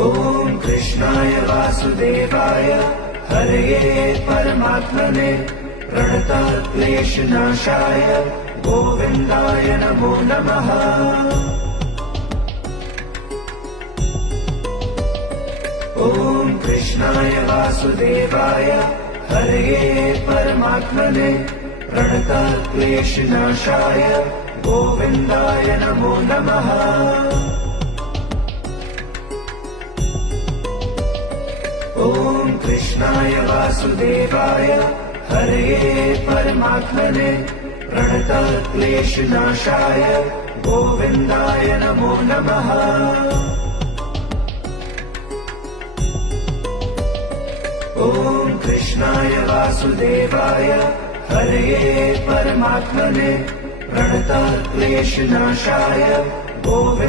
ओम कृष्णाय वासुदेवाय हरये परमात्मने प्रणतक्लेशनाशाय गोविन्दाय नमो नमः। ओम कृष्णाय वासुदेवाय हरये परमात्मने प्रणतक्लेशनाशाय गोविन्दाय नमो नमः। ओम कृष्णाय वासुदेवाय हरये परमात्मने प्रणतक्लेशनाशाय गोविन्दाय नमो नमः। ओम कृष्णाय वासुदेवाय हरये परमात्मने प्रणतक्लेशनाशाय गोविन्दाय